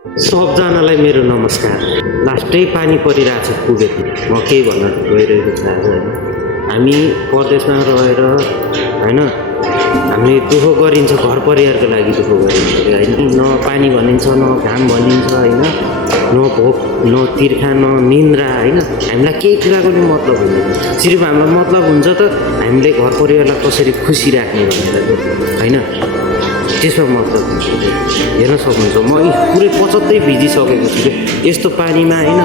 सबजनालाई मेरो नमस्कार। लास्टै पानी परिरहेछ पुगेको म केही भन्न गइरहेको छु आज होइन। हामी परदेशमा रहेर होइन हामीले दुःख गरिन्छ, घर परिवारको लागि दुःख गरिन्छ होइन। न पानी भनिन्छ, न घाम भनिन्छ होइन, न भोक, न तिर्खा, न निन्द्रा होइन। हामीलाई केही कुराको नि मतलब हुँदैन। सिर्फ हामीलाई मतलब हुन्छ त हामीले घर परिवारलाई कसरी खुसी राख्ने भनेर होइन, त्यसमा मतलब हुन्छ। हेर्न सक्नुहुन्छ म पुरै पचत्तै भिजिसकेको छु कि यस्तो पानीमा होइन।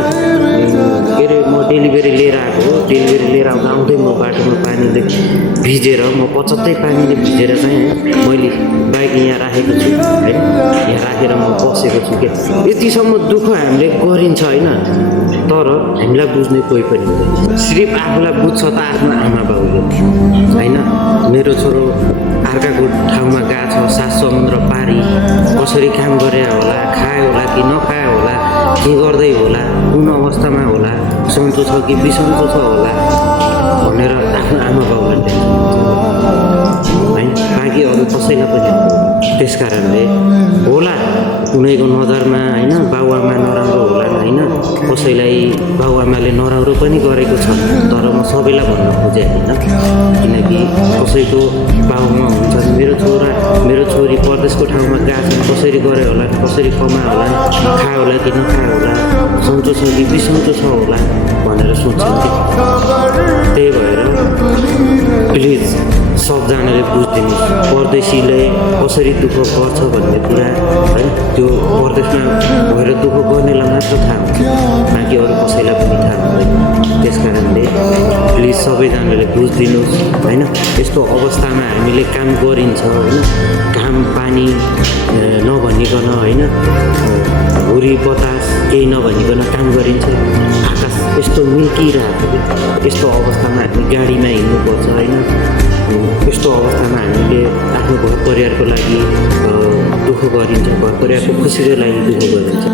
के अरे म डेलिभरी लिएर आएको हो, डेलिभरी लिएर आउँदै म बाटोमा पानीले भिजेर म पचत्तै पानीले भिजेर चाहिँ मैले बाइक यहाँ राखेको छु होइन। यहाँ राखेर म बसेको छु कि यतिसम्म दुःख हामीले गरिन्छ होइन। तर हामीलाई बुझ्ने कोही पनि हुँदैन। सिर्फ आफूलाई बुझ्छ त आफ्नो आमा बाउले होइन। मेरो छोरो अर्काको ठाउँमा गएको छ, 7 समुद्र पारी कसरी काम गरे होला, खायो होला कि नखायो होला, के गर्दै होला, कुन अवस्थामा होला, सन्चो छ कि बिसन्चो छ होला भनेर आफ्नो आमा बाउलाई होइन, बाँकी अरू कसैलाई पनि। त्यस कारणले होला कुनैको नजरमा होइन बाउआमा नराम्रो होला होइन, कसैलाई बाउआमाले नराम्रो पनि गरेको छ। तर म सबैलाई भन्न खोजेँ होइन, किनकि कसैको बाउआमा हुन्छ मेरो छोरी परदेशको ठाउँमा गएको छ, कसरी गऱ्यो होला, कसरी कमायो होला, खायो होला कि नखायो होला, सन्चो छ कि बिसन्चो छ होला भनेर सोच्छन् कि। त्यही भएर प्लिज सबजनाले बुझिदिनुहोस्, परदेशीले कसरी दुःख गर्छ भन्ने कुरा है त्यो परदेशमा भएर दुःख गर्नेलाई मात्र थाहा हुन्छ, बाँकी अरू कसैलाई पनि थाहा हुँदैन। त्यस कारणले प्लिज सबैजनाले बुझिदिनुहोस् होइन। यस्तो अवस्थामा हामीले काम गरिन्छ होइन, घाम पानी नभनिकन होइन, हुरी बतास केही नभनिकन काम गरिन्छ। आकाश यस्तो मिल्किरहेको थियो, यस्तो अवस्थामा हामी गाडीमा हिँड्नुपर्छ होइन। यस्तो अवस्थामा हामीले आफ्नो घर परिवारको लागि दुःख गरिन्छ, घर परिवारको खुसीको लागि दुःख गरिन्छ।